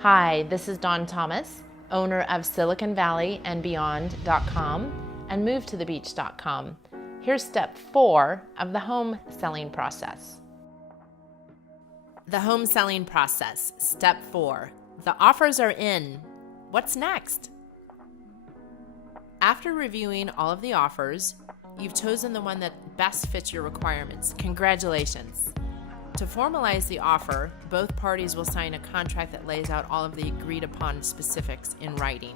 Hi, this is Dawn Thomas, owner of SiliconValleyandBeyond.com and MoveToTheBeach.com. Here's step 4 of the home selling process. The home selling process, step 4. The offers are in. What's next? After reviewing all of the offers, you've chosen the one that best fits your requirements. Congratulations. To formalize the offer, both parties will sign a contract that lays out all of the agreed upon specifics in writing.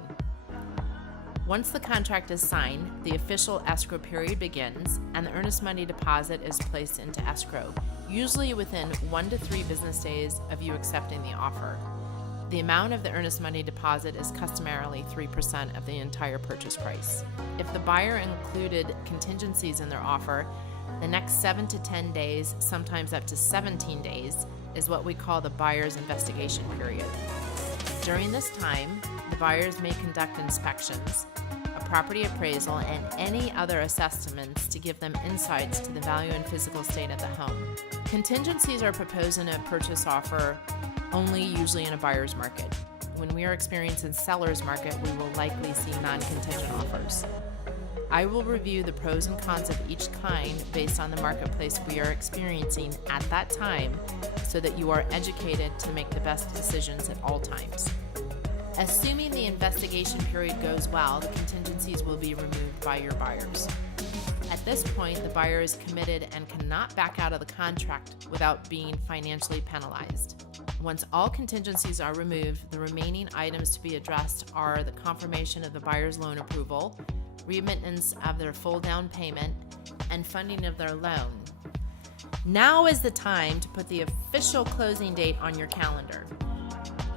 Once the contract is signed, the official escrow period begins and the earnest money deposit is placed into escrow, usually within 1 to 3 business days of you accepting the offer. The amount of the earnest money deposit is customarily 3% of the entire purchase price. If the buyer included contingencies in their offer, the next 7 to 10 days, sometimes up to 17 days, is what we call the buyer's investigation period. During this time, the buyers may conduct inspections, a property appraisal, and any other assessments to give them insights to the value and physical state of the home. Contingencies are proposed in a purchase offer only usually in a buyer's market. When we are experiencing seller's market, we will likely see non-contingent offers. I will review the pros and cons of each kind based on the marketplace we are experiencing at that time so that you are educated to make the best decisions at all times. Assuming the investigation period goes well, the contingencies will be removed by your buyers. At this point, the buyer is committed and cannot back out of the contract without being financially penalized. Once all contingencies are removed, the remaining items to be addressed are the confirmation of the buyer's loan approval, remittance of their full down payment, and funding of their loan. Now is the time to put the official closing date on your calendar.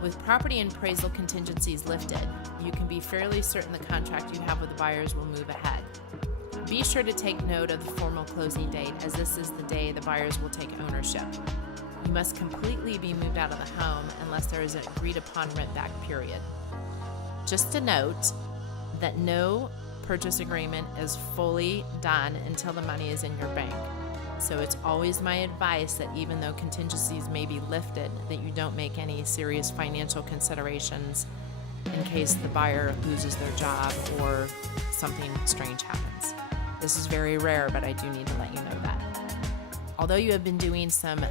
With property and appraisal contingencies lifted, you can be fairly certain the contract you have with the buyers will move ahead. Be sure to take note of the formal closing date, as this is the day the buyers will take ownership. You must completely be moved out of the home unless there is an agreed upon rent back period. Just a note that no purchase agreement is fully done until the money is in your bank. So it's always my advice that even though contingencies may be lifted, that you don't make any serious financial considerations in case the buyer loses their job or something strange happens. This is very rare, but I do need to let you know that. Although you have been doing some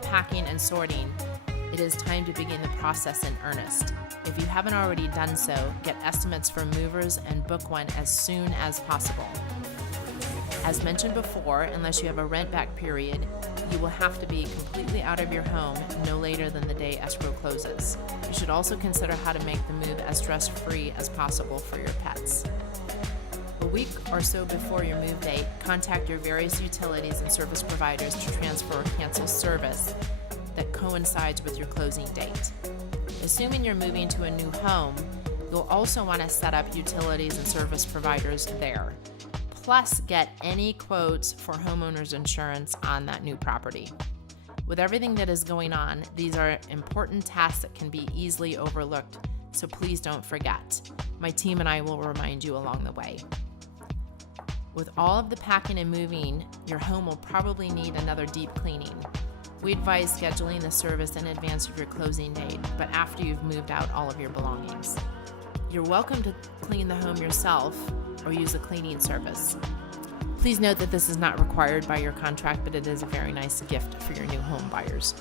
packing and sorting, it is time to begin the process in earnest. If you haven't already done so, get estimates for movers and book one as soon as possible. As mentioned before, unless you have a rent back period, you will have to be completely out of your home no later than the day escrow closes. You should also consider how to make the move as stress-free as possible for your pets. A week or so before your move date, contact your various utilities and service providers to transfer or cancel service that coincides with your closing date. Assuming you're moving to a new home, you'll also want to set up utilities and service providers there. Plus, get any quotes for homeowners insurance on that new property. With everything that is going on, these are important tasks that can be easily overlooked, so please don't forget. My team and I will remind you along the way. With all of the packing and moving, your home will probably need another deep cleaning. We advise scheduling the service in advance of your closing date, but after you've moved out all of your belongings. You're welcome to clean the home yourself or use a cleaning service. Please note that this is not required by your contract, but it is a very nice gift for your new home buyers.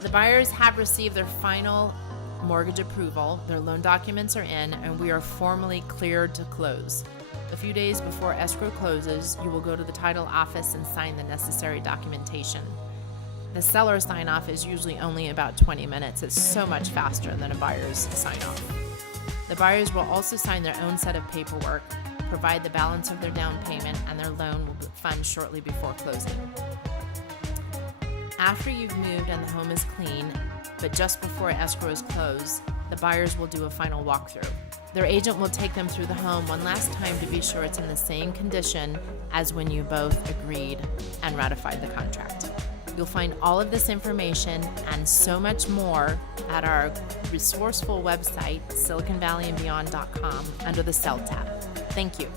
The buyers have received their final mortgage approval, their loan documents are in, and we are formally cleared to close. A few days before escrow closes, you will go to the title office and sign the necessary documentation. The seller sign-off is usually only about 20 minutes. It's so much faster than a buyer's sign-off. The buyers will also sign their own set of paperwork, provide the balance of their down payment, and their loan will fund shortly before closing. After you've moved and the home is clean, but just before escrow is closed, the buyers will do a final walkthrough. Their agent will take them through the home one last time to be sure it's in the same condition as when you both agreed and ratified the contract. You'll find all of this information and so much more at our resourceful website, SiliconValleyandBeyond.com, under the Sell tab. Thank you.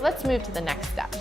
Let's move to the next step.